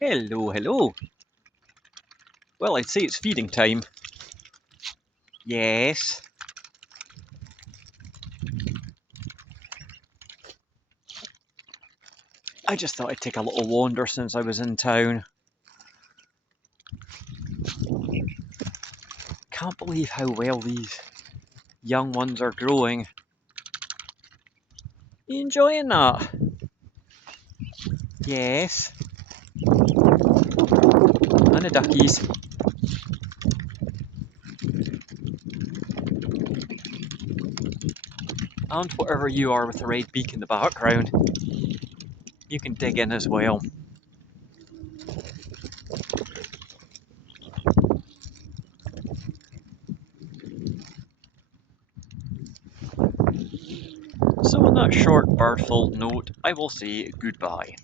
Hello, hello. Well, I'd say it's feeding time. Yes. I just thought I'd take a little wander since I was in town. Can't believe how well these young ones are growing. You enjoying that? Yes. And the duckies. And whatever you are with the red beak in the background, you can dig in as well. So on that short bird-filled note, I will say goodbye.